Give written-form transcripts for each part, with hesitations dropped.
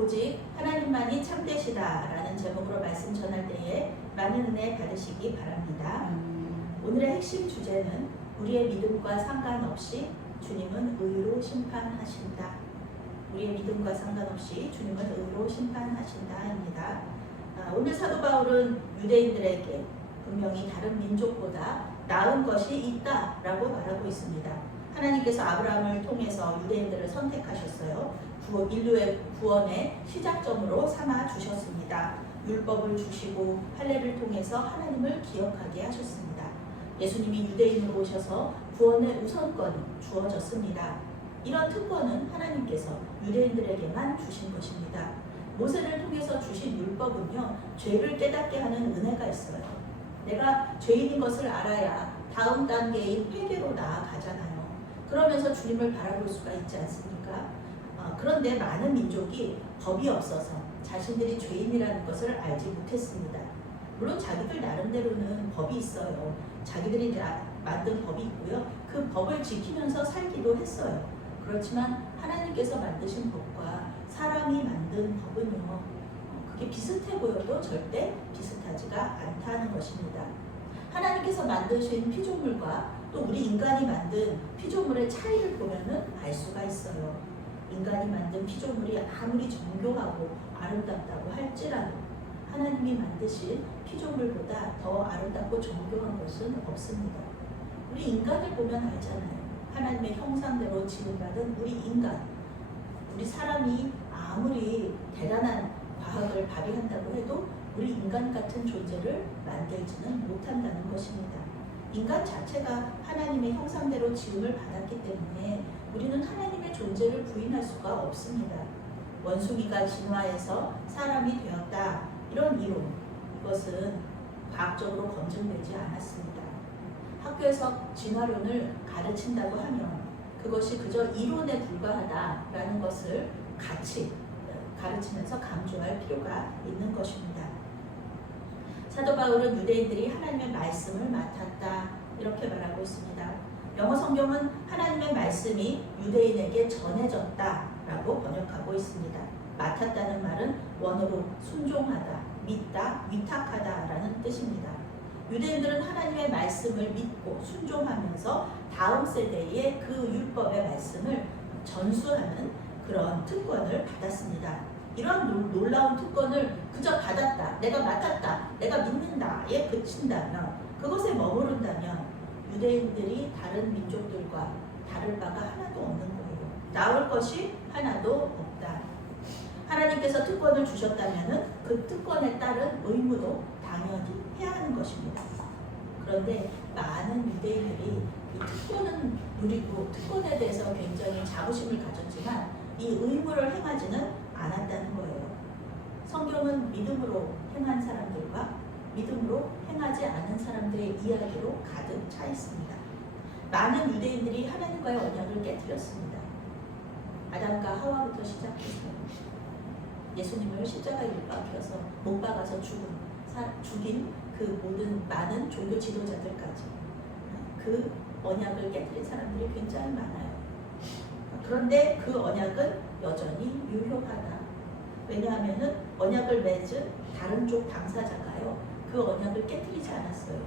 오직 하나님만이 참되시다라는 제목으로 말씀 전할 때에 많은 은혜 받으시기 바랍니다. 오늘의 핵심 주제는 우리의 믿음과 상관없이 주님은 의로 심판하신다. 우리의 믿음과 상관없이 주님은 의로 심판하신다입니다. 오늘 사도 바울은 유대인들에게 분명히 다른 민족보다 나은 것이 있다라고 말하고 있습니다. 하나님께서 아브라함을 통해서 유대인들을 선택하셨어요. 인류의 구원의 시작점으로 삼아 주셨습니다. 율법을 주시고 할례를 통해서 하나님을 기억하게 하셨습니다. 예수님이 유대인으로 오셔서 구원의 우선권이 주어졌습니다. 이런 특권은 하나님께서 유대인들에게만 주신 것입니다. 모세를 통해서 주신 율법은요, 죄를 깨닫게 하는 은혜가 있어요. 내가 죄인인 것을 알아야 다음 단계인 회개로 나아가잖아요. 그러면서 주님을 바라볼 수가 있지 않습니까? 그런데 많은 민족이 법이 없어서 자신들이 죄인이라는 것을 알지 못했습니다. 물론 자기들 나름대로는 법이 있어요. 자기들이 만든 법이 있고요. 그 법을 지키면서 살기도 했어요. 그렇지만 하나님께서 만드신 법과 사람이 만든 법은요, 그게 비슷해 보여도 절대 비슷하지가 않다는 것입니다. 하나님께서 만드신 피조물과 또 우리 인간이 만든 피조물의 차이를 보면은 알 수가 있어요. 인간이 만든 피조물이 아무리 정교하고 아름답다고 할지라도 하나님이 만드신 피조물보다 더 아름답고 정교한 것은 없습니다. 우리 인간을 보면 알잖아요. 하나님의 형상대로 지음받은 우리 인간, 우리 사람이 아무리 대단한 과학을 발휘한다고 해도 우리 인간 같은 존재를 만들지는 못한다는 것입니다. 인간 자체가 하나님의 형상대로 지음을 받았기 때문에 우리는 하나님의 존재를 부인할 수가 없습니다. 원숭이가 진화해서 사람이 되었다, 이런 이론, 이것은 과학적으로 검증되지 않았습니다. 학교에서 진화론을 가르친다고 하면 그것이 그저 이론에 불과하다라는 것을 같이 가르치면서 강조할 필요가 있는 것입니다. 사도 바울은 유대인들이 하나님의 말씀을 맡았다, 이렇게 말하고 있습니다. 영어 성경은 하나님의 말씀이 유대인에게 전해졌다라고 번역하고 있습니다. 맡았다는 말은 원어로 순종하다, 믿다, 위탁하다라는 뜻입니다. 유대인들은 하나님의 말씀을 믿고 순종하면서 다음 세대에 그 율법의 말씀을 전수하는 그런 특권을 받았습니다. 이런 놀라운 특권을 그저 받았다, 내가 맡았다, 내가 믿는다에 그친다면, 그것에 머무른다면 유대인들이 다른 민족들과 다를 바가 하나도 없는 거예요. 나올 것이 하나도 없다. 하나님께서 특권을 주셨다면 그 특권에 따른 의무도 당연히 해야 하는 것입니다. 그런데 많은 유대인들이 이 특권은 누리고 특권에 대해서 굉장히 자부심을 가졌지만 이 의무를 행하지는 않았다는 거예요. 성경은 믿음으로 행한 사람들과 믿음으로 행하지 않은 사람들의 이야기로 가득 차 있습니다. 많은 유대인들이 하나님과의 언약을 깨뜨렸습니다. 아담과 하와부터 시작해서 예수님을 십자가에 못 박아서 죽인 그 모든 많은 종교 지도자들까지 그 언약을 깨뜨린 사람들이 굉장히 많아요. 그런데 그 언약은 여전히 유효하다. 왜냐하면 언약을 맺은 다른 쪽 당사자가요, 그 언약을 깨뜨리지 않았어요.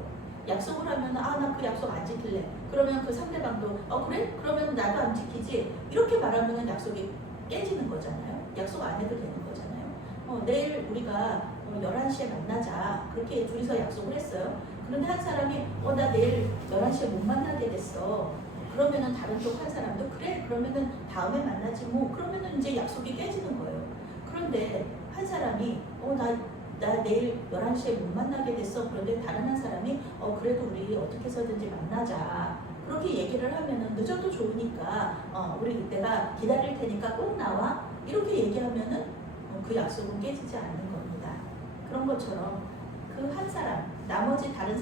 약속을 하면 나 그 약속 안 지킬래. 그러면 그 상대방도 그래? 그러면 나도 안 지키지. 이렇게 말하면 약속이 깨지는 거잖아요. 약속 안 해도 되는 거잖아요. 내일 우리가 11시에 만나자. 그렇게 둘이서 약속을 했어요. 그런데 한 사람이 나 내일 11시에 못 만나게 됐어. 그러면은 다른 쪽 한 사람도 그래? 그러면은 다음에 만나지 뭐. 그러면은 이제 약속이 깨지는 거예요. 그런데 한 사람이 나 내일 11시에 못 만나게 됐어. 그런데 다른 한 사람이 그래도 우리 어떻게 해서든지 만나자. 그렇게 얘기를 하면은 늦어도 좋으니까 내가 기다릴 테니까 꼭 나와. 이렇게 얘기하면은 그 약속은 깨지지 않는 겁니다. 그런 것처럼 그 한 사람, 나머지 다른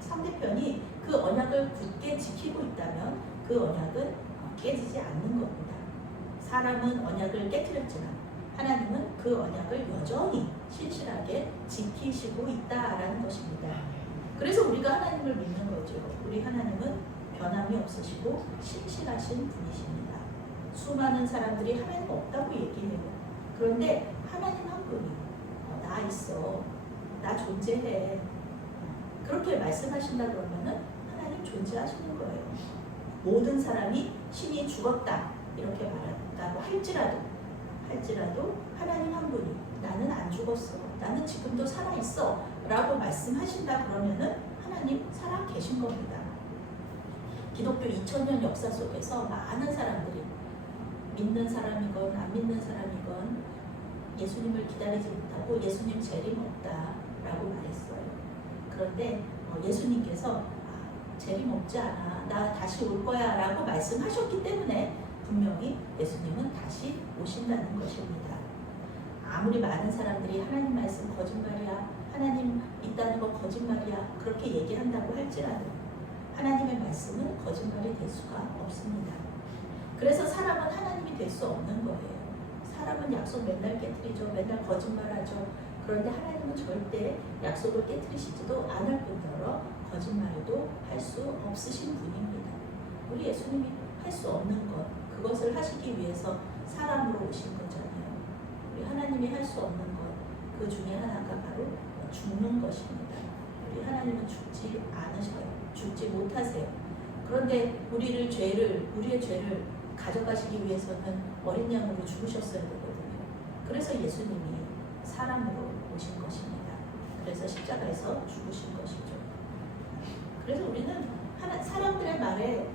상대편이 그 언약을 굳게 지키고 있다면 그 언약은 깨지지 않는 겁니다. 사람은 언약을 깨뜨렸지만 하나님은 그 언약을 여전히 신실하게 지키시고 있다라는 것입니다. 그래서 우리가 하나님을 믿는 거죠. 우리 하나님은 변함이 없으시고 신실하신 분이십니다. 수많은 사람들이 하나님 없다고 얘기해요. 그런데 하나님 한 분이 나 있어, 나 존재해, 그렇게 말씀하신다 그러면은 하나님 존재하시는 거예요. 모든 사람이 신이 죽었다 이렇게 말한다고 할지라도 하나님 한 분이 나는 안 죽었어, 나는 지금도 살아있어 라고 말씀하신다 그러면은 하나님 살아 계신 겁니다. 기독교 2000년 역사 속에서 많은 사람들이 믿는 사람이건 안 믿는 사람이건 예수님을 기다리지 못하고 예수님 재림 없다 라고 말했어요. 그런데 예수님께서 재림 없지 않아, 나 다시 올 거야 라고 말씀하셨기 때문에 분명히 예수님은 다시 오신다는 것입니다. 아무리 많은 사람들이 하나님 말씀 거짓말이야, 하나님 있다는 거 거짓말이야 그렇게 얘기한다고 할지라도 하나님의 말씀은 거짓말이 될 수가 없습니다. 그래서 사람은 하나님이 될 수 없는 거예요. 사람은 약속 맨날 깨트리죠. 맨날 거짓말하죠. 그런데 하나님은 절대 약속을 깨트리시지도 않을 뿐더러 거짓말도 할 수 없으신 분입니다. 우리 예수님이 할 수 없는 것, 그것을 하시기 위해서 사람으로 오신 거잖아요. 우리 하나님이 할 수 없는 것, 그 중에 하나가 바로 죽는 것입니다. 우리 하나님은 죽지 않으셔요. 죽지 못하세요. 그런데 우리의 죄를 가져가시기 위해서는 어린 양으로 죽으셨어야 되거든요. 그래서 예수님이 사람으로 오신 것입니다. 그래서 십자가에서 죽으신 것이죠. 그래서 우리는 사람들의 말에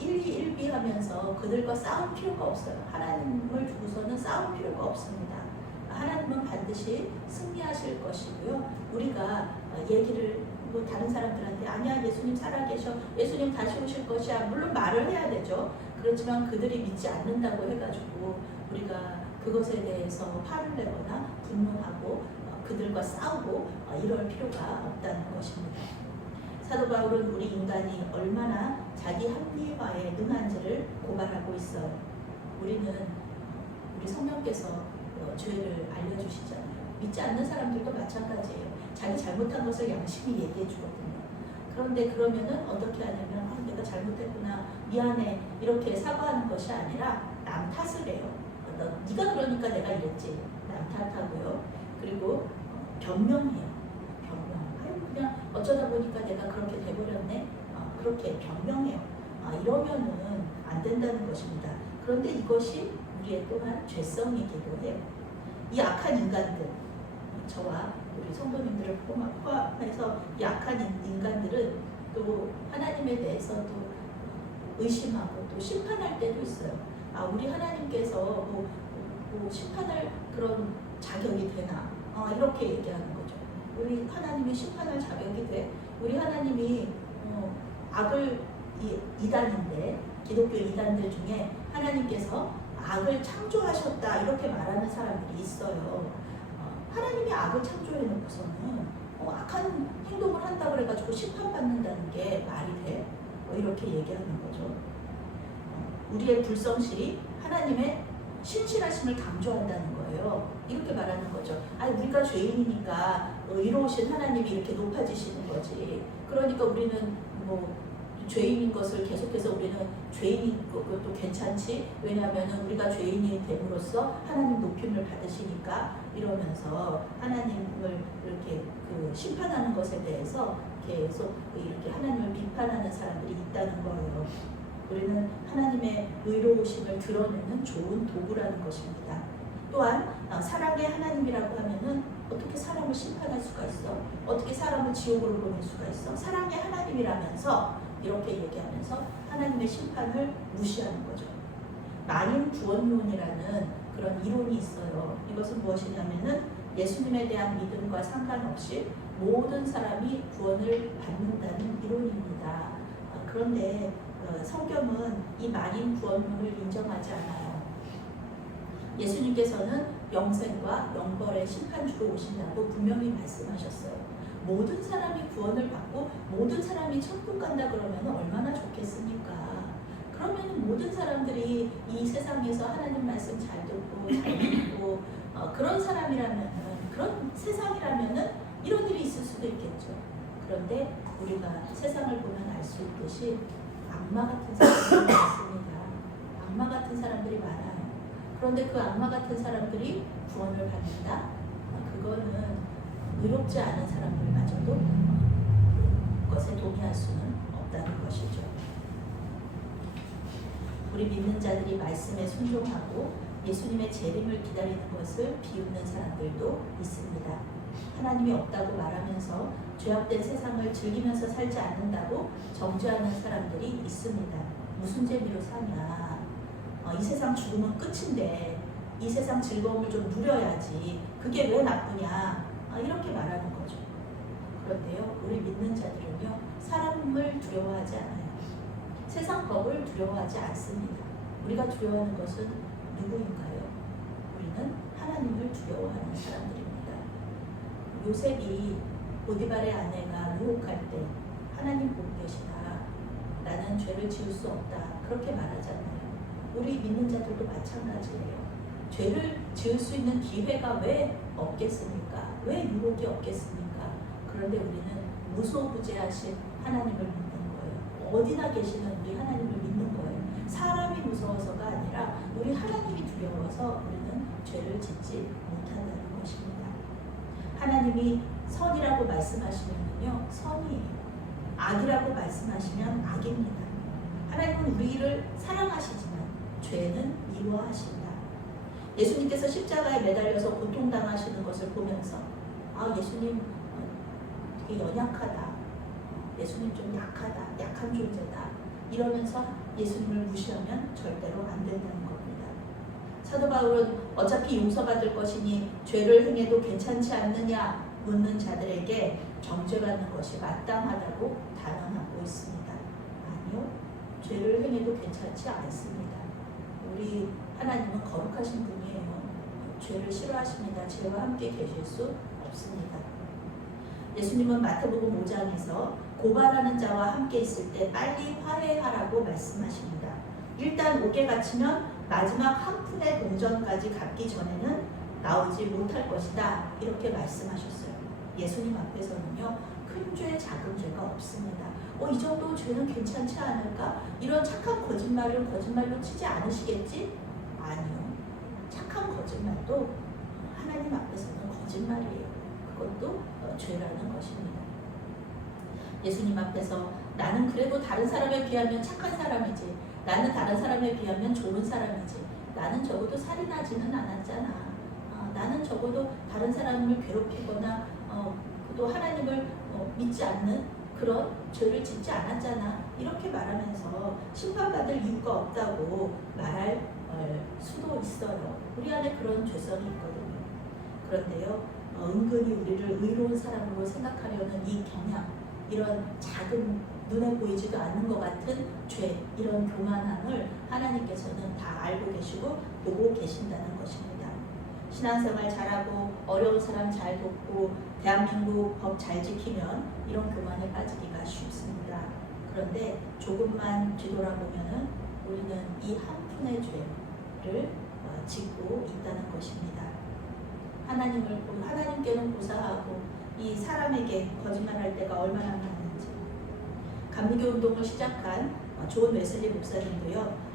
일희일비하면서 그들과 싸울 필요가 없어요. 하나님을 두고서는 싸울 필요가 없습니다. 하나님은 반드시 승리하실 것이고요. 우리가 얘기를 다른 사람들한테 아니야, 예수님 살아계셔, 예수님 다시 오실 것이야, 물론 말을 해야 되죠. 그렇지만 그들이 믿지 않는다고 해가지고 우리가 그것에 대해서 화를 내거나 분노하고 그들과 싸우고 이럴 필요가 없다는 것입니다. 사도 바울은 우리 인간이 얼마나 자기 합리화에 능한지를 고발하고 있어요. 우리 성령께서 죄를 알려주시잖아요. 믿지 않는 사람들도 마찬가지예요. 자기 잘못한 것을 양심이 얘기해 주거든요. 그런데 그러면은 어떻게 하냐면 내가 잘못했구나, 미안해 이렇게 사과하는 것이 아니라 남 탓을 해요. 네가 그러니까 내가 이랬지, 남 탓하고요. 그리고 변명해요. 그냥 어쩌다 보니까 내가 그렇게 돼버렸네, 그렇게 변명해요. 이러면은 안 된다는 것입니다. 그런데 이것이 우리의 또한 죄성이기도 해요. 이 악한 인간들, 저와 우리 성도님들을 포함해서 이 악한 인간들은 또 하나님에 대해서 또 의심하고 또 심판할 때도 있어요. 우리 하나님께서 뭐 심판할 그런 자격이 되나, 이렇게 얘기하는 거죠. 우리 하나님이 심판할 자격이 돼? 우리 하나님이 악을 이단인데, 기독교 이단들 중에 하나님께서 악을 창조하셨다 이렇게 말하는 사람들이 있어요. 하나님이 악을 창조해 놓고서는 악한 행동을 한다고 그래가지고 심판받는다는 게 말이 돼? 이렇게 얘기하는 거죠. 우리의 불성실이 하나님의 신실하심을 강조한다는 거예요. 이렇게 말하는 거죠. 우리가 죄인이니까 의로우신 하나님이 이렇게 높아지시는 거지. 그러니까 우리는 죄인인 것을 계속해서 우리는 죄인인 것도 괜찮지? 왜냐하면 우리가 죄인이 됨으로써 하나님 높임을 받으시니까, 이러면서 하나님을 이렇게 심판하는 것에 대해서 계속 이렇게 하나님을 비판하는 사람들이 있다는 거예요. 우리는 하나님의 의로우심을 드러내는 좋은 도구라는 것입니다. 또한 사랑의 하나님이라고 하면은 어떻게 사람을 심판할 수가 있어? 어떻게 사람을 지옥으로 보낼 수가 있어? 사랑의 하나님이라면서 이렇게 얘기하면서 하나님의 심판을 무시하는 거죠. 만인 구원론이라는 그런 이론이 있어요. 이것은 무엇이냐면은 예수님에 대한 믿음과 상관없이 모든 사람이 구원을 받는다는 이론입니다. 그런데 성경은 이 만인 구원론을 인정하지 않아요. 예수님께서는 영생과 영벌의 심판주로 오신다고 분명히 말씀하셨어요. 모든 사람이 구원을 받고 모든 사람이 천국 간다 그러면 얼마나 좋겠습니까? 그러면 모든 사람들이 이 세상에서 하나님 말씀 잘 듣고 잘 믿고 그런 사람이라면, 그런 세상이라면은 이런 일이 있을 수도 있겠죠. 그런데 우리가 세상을 보면 알 수 있듯이 악마 같은 사람들이 많습니다. 악마 같은 사람들이 많아요. 그런데 그 악마 같은 사람들이 구원을 받는다? 그거는 의롭지 않은 사람들마저도 그것에 동의할 수는 없다는 것이죠. 우리 믿는 자들이 말씀에 순종하고 예수님의 재림을 기다리는 것을 비웃는 사람들도 있습니다. 하나님이 없다고 말하면서 죄악된 세상을 즐기면서 살지 않는다고 정죄하는 사람들이 있습니다. 무슨 재미로 사냐? 이 세상 죽으면 끝인데 이 세상 즐거움을 좀 누려야지. 그게 왜 나쁘냐? 이렇게 말하는 거죠. 그런데요, 우리 믿는 자들은요, 사람을 두려워하지 않아요. 세상 법을 두려워하지 않습니다. 우리가 두려워하는 것은 누구인가요? 우리는 하나님을 두려워하는 사람들입니다. 요셉이 보디발의 아내가 유혹할 때 하나님 보고 계시다. 나는 죄를 지을 수 없다. 그렇게 말하잖아요. 우리 믿는 자들도 마찬가지예요. 죄를 지을 수 있는 기회가 왜 없겠습니까? 왜 유혹이 없겠습니까? 그런데 우리는 무소부재하신 하나님을 믿는 거예요. 어디나 계시는 우리 하나님을 믿는 거예요. 사람이 무서워서가 아니라 우리 하나님이 두려워서 우리는 죄를 짓지 못한다는 것입니다. 하나님이 선이라고 말씀하시면요, 선이에요. 악이라고 말씀하시면 악입니다. 하나님은 우리를 사랑하시지만 죄는 미워하신다. 예수님께서 십자가에 매달려서 고통당하시는 것을 보면서 예수님 되게 연약하다. 예수님 좀 약하다. 약한 존재다. 이러면서 예수님을 무시하면 절대로 안 된다는 겁니다. 사도 바울은 어차피 용서받을 것이니 죄를 행해도 괜찮지 않느냐 묻는 자들에게 정죄받는 것이 마땅하다고 단언하고 있습니다. 아니요. 죄를 행해도 괜찮지 않습니다. 우리 하나님은 거룩하신 분이에요. 죄를 싫어하십니다. 죄와 함께 계실 수 없습니다. 예수님은 마태복음 5장에서 고발하는 자와 함께 있을 때 빨리 화해하라고 말씀하십니다. 일단 옥에 갇히면 마지막 한 푼의 동전까지 갚기 전에는 나오지 못할 것이다. 이렇게 말씀하셨어요. 예수님 앞에서는요, 큰 죄, 작은 죄가 없습니다. 이 정도 죄는 괜찮지 않을까? 이런 착한 거짓말을 거짓말로 치지 않으시겠지? 아니요. 착한 거짓말도 하나님 앞에서는 거짓말이에요. 그것도 죄라는 것입니다. 예수님 앞에서 나는 그래도 다른 사람에 비하면 착한 사람이지. 나는 다른 사람에 비하면 좋은 사람이지. 나는 적어도 살인하지는 않았잖아. 나는 적어도 다른 사람을 괴롭히거나 또 하나님을 믿지 않는 그런 죄를 짓지 않았잖아. 이렇게 말하면서 심판받을 이유가 없다고 말할 수도 있어요. 우리 안에 그런 죄성이 있거든요. 그런데요, 은근히 우리를 의로운 사람으로 생각하려는 이 경향, 이런 작은 눈에 보이지도 않는 것 같은 죄, 이런 교만함을 하나님께서는 다 알고 계시고 보고 계신다는 것입니다. 신앙생활 잘하고 어려운 사람 잘 돕고 대한민국 법 잘 지키면 이런 교만에 빠지기가 쉽습니다. 그런데 조금만 뒤돌아보면은 우리는 이 한 푼의 죄를 짓고 있다는 것입니다. 하나님께는 고사하고 이 사람에게 거짓말할 때가 얼마나 많은지. 감리교 운동을 시작한 존 웨슬리 목사님도요,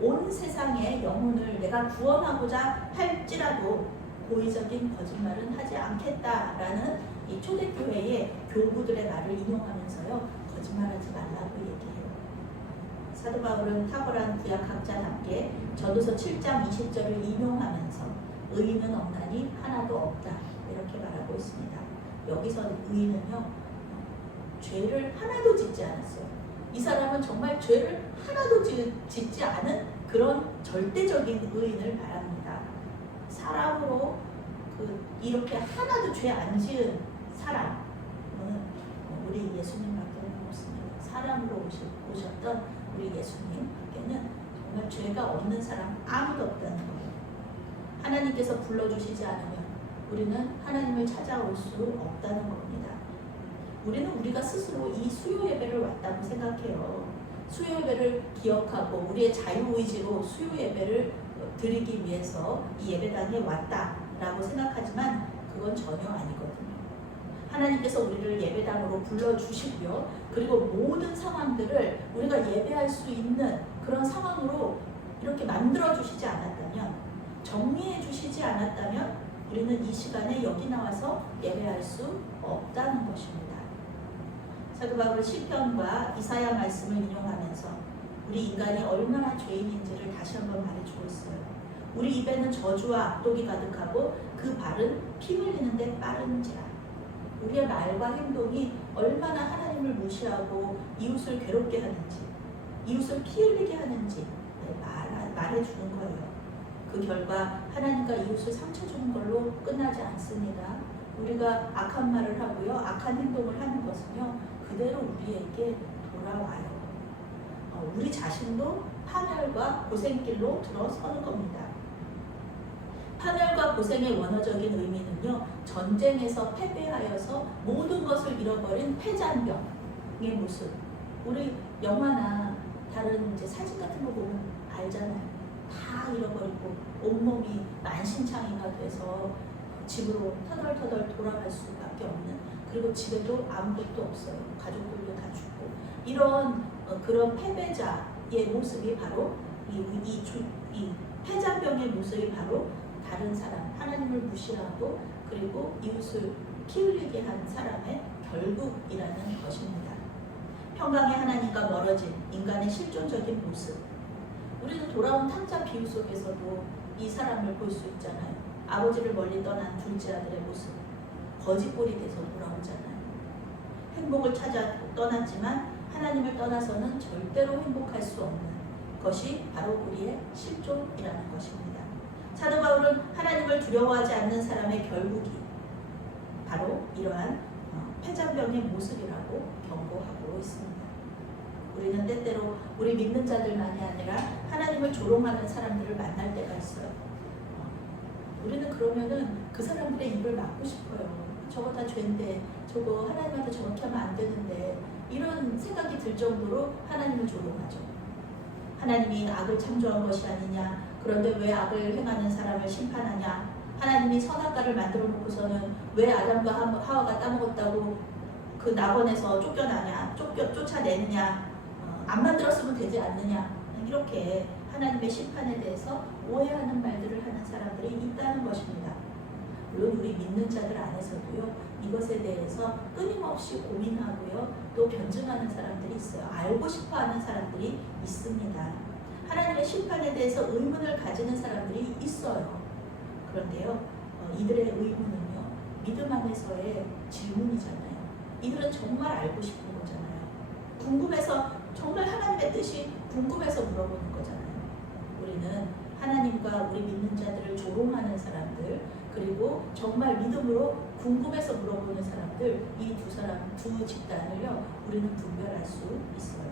온 세상의 영혼을 내가 구원하고자 할지라도 고의적인 거짓말은 하지 않겠다라는 이 초대교회의 교부들의 말을 인용하면서요, 거짓말하지 말라고 얘기해요. 사도 바울은 탁월한 구약학자답게 전도서 7장 20절을 인용하면서 의인은 없나니 하나도 없다 이렇게 말하고 있습니다. 여기서 의인은요, 죄를 하나도 짓지 않았어요. 이 사람은 정말 죄를 하나도 짓지 않은 그런 절대적인 의인을 말합니다. 사람으로 이렇게 하나도 죄 안 지은 사람은 우리 예수님밖에 없습니다. 사람으로 오셨던 우리 예수님밖에는 정말 죄가 없는 사람 아무도 없다는 거예요. 하나님께서 불러주시지 않으면 우리는 하나님을 찾아올 수 없다는 겁니다. 우리는 우리가 스스로 이 수요 예배를 왔다고 생각해요. 수요 예배를 기억하고 우리의 자유의지로 수요 예배를 드리기 위해서 이 예배당에 왔다라고 생각하지만 그건 전혀 아니거든요. 하나님께서 우리를 예배당으로 불러주시고요. 그리고 모든 상황들을 우리가 예배할 수 있는 그런 상황으로 이렇게 만들어주시지 않았다면 정리해 주시지 않았다면 우리는 이 시간에 여기 나와서 예배할 수 없다는 것입니다. 사도 바울 시편과 이사야 말씀을 인용하면서 우리 인간이 얼마나 죄인인지를 다시 한번 말해주고 있어요. 우리 입에는 저주와 악독이 가득하고 그 발은 피 흘리는데 빠른지라. 우리의 말과 행동이 얼마나 하나님을 무시하고 이웃을 괴롭게 하는지, 이웃을 피 흘리게 하는지 말해주는 거예요. 그 결과 하나님과 이웃을 상처 주는 걸로 끝나지 않습니다. 우리가 악한 말을 하고요, 악한 행동을 하는 것은요, 그대로 우리에게 돌아와요. 우리 자신도 파멸과 고생길로 들어서는 겁니다. 파멸과 고생의 원어적인 의미는요, 전쟁에서 패배하여서 모든 것을 잃어버린 패잔병의 모습. 우리 영화나 다른 이제 사진 같은 거 보면 알잖아요. 다 잃어버리고 온몸이 만신창이가 돼서 집으로 터덜터덜 돌아갈 수밖에 없는, 그리고 집에도 아무것도 없어요. 가족들도 다 죽고, 이런 그런 패배자의 모습이 바로 이 패잔병의 모습이 바로 다른 사람, 하나님을 무시하고 그리고 이웃을 피 흘리게 한 사람의 결국이라는 것입니다. 평강의 하나님과 멀어진 인간의 실존적인 모습. 우리는 돌아온 탕자 비유 속에서도 이 사람을 볼 수 있잖아요. 아버지를 멀리 떠난 둘째 아들의 모습. 거짓골이 돼서 돌아오잖아요. 행복을 찾아 떠났지만 하나님을 떠나서는 절대로 행복할 수 없는 것이 바로 우리의 실존이라는 것입니다. 사도 바울은 하나님을 두려워하지 않는 사람의 결국이 바로 이러한 패잔병의 모습이라고 경고하고 있습니다. 우리는 때때로 우리 믿는 자들만이 아니라 하나님을 조롱하는 사람들을 만날 때가 있어요. 우리는 그러면은 그 사람들의 입을 막고 싶어요. 저거 다 죄인데, 저거 하나님한테 저렇게 하면 안 되는데, 이런 생각이 들 정도로 하나님을 조롱하죠. 하나님이 악을 창조한 것이 아니냐, 그런데 왜 악을 행하는 사람을 심판하냐, 하나님이 선악과를 만들어 놓고서는 왜 아담과 하와가 따먹었다고 그 낙원에서 쫓아내느냐, 안 만들었으면 되지 않느냐, 이렇게 하나님의 심판에 대해서 오해하는 말들을 하는 사람들이 있다는 것입니다. 물론 우리 믿는 자들 안에서도요, 이것에 대해서 끊임없이 고민하고요, 또 변증하는 사람들이 있어요. 알고 싶어하는 사람들이 있습니다. 하나님의 심판에 대해서 의문을 가지는 사람들이 있어요. 그런데요, 이들의 의문은요, 믿음 안에서의 질문이잖아요. 이들은 정말 알고 싶은 거잖아요. 궁금해서, 정말 하나님의 뜻이 궁금해서 물어보는 거잖아요. 우리는 하나님과 우리 믿는 자들을 조롱하는 사람들, 그리고 정말 믿음으로 궁금해서 물어보는 사람들, 이 두 집단을요, 우리는 분별할 수 있어요.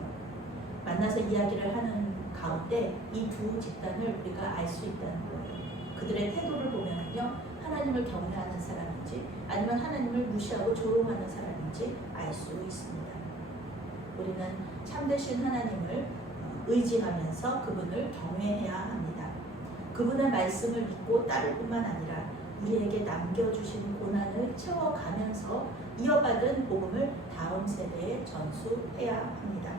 만나서 이야기를 하는 가운데 이 두 집단을 우리가 알 수 있다는 거예요. 그들의 태도를 보면요, 하나님을 경외하는 사람인지 아니면 하나님을 무시하고 조롱하는 사람인지 알 수 있습니다. 우리는 참되신 하나님을 의지하면서 그분을 경외해야 합니다. 그분의 말씀을 믿고 따를 뿐만 아니라 우리에게 남겨주신 고난을 채워가면서 이어받은 복음을 다음 세대에 전수해야 합니다.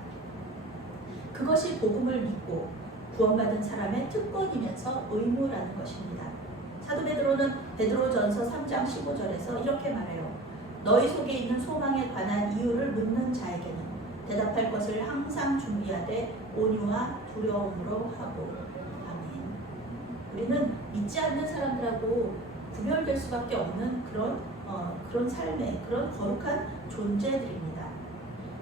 그것이 복음을 믿고 구원받은 사람의 특권이면서 의무라는 것입니다. 사도 베드로는 베드로전서 3장 15절에서 이렇게 말해요. 너희 속에 있는 소망에 관한 이유를 묻는 자에게는 대답할 것을 항상 준비하되 온유와 두려움으로 하고. 아멘. 우리는 믿지 않는 사람들하고 구별될 수밖에 없는 그런 삶의, 그런 거룩한 존재들입니다.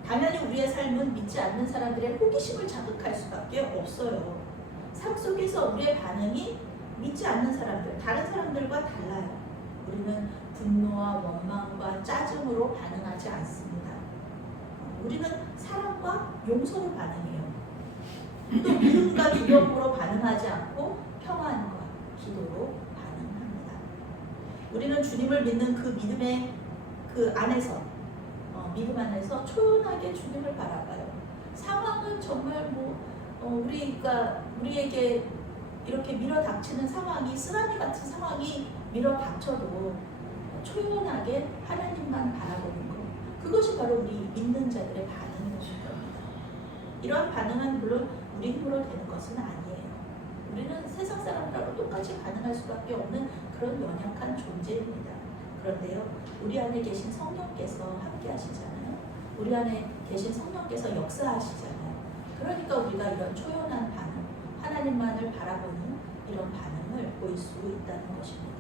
당연히 우리의 삶은 믿지 않는 사람들의 호기심을 자극할 수밖에 없어요. 삶 속에서 우리의 반응이 믿지 않는 사람들, 다른 사람들과 달라요. 우리는 분노와 원망과 짜증으로 반응하지 않습니다. 우리는 사랑과 용서로 반응해요. 또 미움과 두려움으로 반응하지 않고 평안과 기도로 반응합니다. 우리는 주님을 믿는 그 믿음의 그 안에서, 믿음 안에서 초연하게 주님을 바라봐요. 상황은 정말 우리에게 이렇게 밀어닥치는 상황이, 쓰나미 같은 상황이 밀어닥쳐도 초연하게 하나님만 바라보는 것, 그것이 바로 우리 믿는 자들의 반응인 겁니다. 이러한 반응은 물론 우리 힘으로 되는 것은 아니에요. 우리는 세상 사람들하고 똑같이 반응할 수밖에 없는 그런 연약한 존재입니다. 그런데요, 우리 안에 계신 성령께서 함께 하시잖아요. 우리 안에 계신 성령께서 역사하시잖아요. 그러니까 우리가 이런 초연한 반응, 하나님만을 바라보는 이런 반응을 보일 수 있다는 것입니다.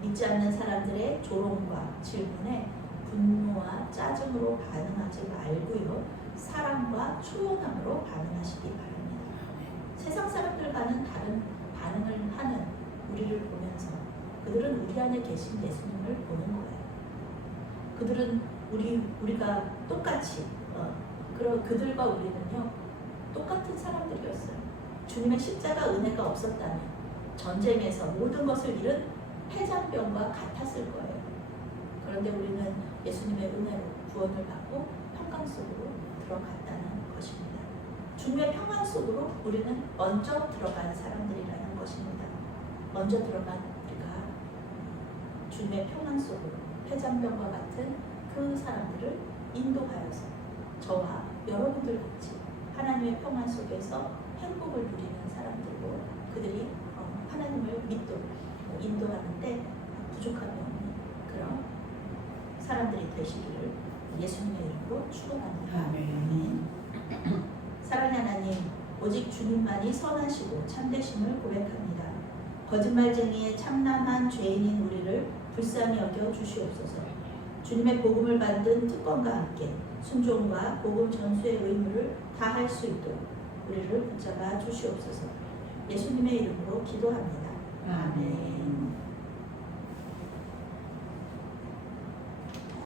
믿지 않는 사람들의 조롱과 질문에 분노와 짜증으로 반응하지 말고요, 사랑과 초연함으로 반응하시기 바랍니다. 세상 사람들과는 다른 반응을 하는 우리를 보면서 그들은 우리 안에 계신 예수님을 보는 거예요. 그들은 우리가 똑같이 그들과 우리는요 똑같은 사람들이었어요. 주님의 십자가 은혜가 없었다면 전쟁에서 모든 것을 잃은 패잔병과 같았을 거예요. 그런데 우리는 예수님의 은혜로 구원을 받고 평강 속으로 들어갔다는 것입니다. 주님의 평안 속으로 우리는 먼저 들어간 사람들이라는 것입니다. 먼저 들어간 우리가 주님의 평안 속으로 패잔병과 같은 그 사람들을 인도하여서 저와 여러분들 같이 하나님의 평안 속에서 행복을 누리는 사람들로 그들이 하나님을 믿도록 인도하는데 부족함이 없는 그런 사람들이 되시기를 예수님의 이름으로 축원합니다. 아멘. 사랑하는 하나님, 오직 주님만이 선하시고 참되심을 고백합니다. 거짓말쟁이의 참남한 죄인인 우리를 불쌍히 여겨 주시옵소서. 주님의 복음을 받은 특권과 함께 순종과 복음 전수의 의무를 다할 수 있도록 우리를 붙잡아 주시옵소서. 예수님의 이름으로 기도합니다. 아멘.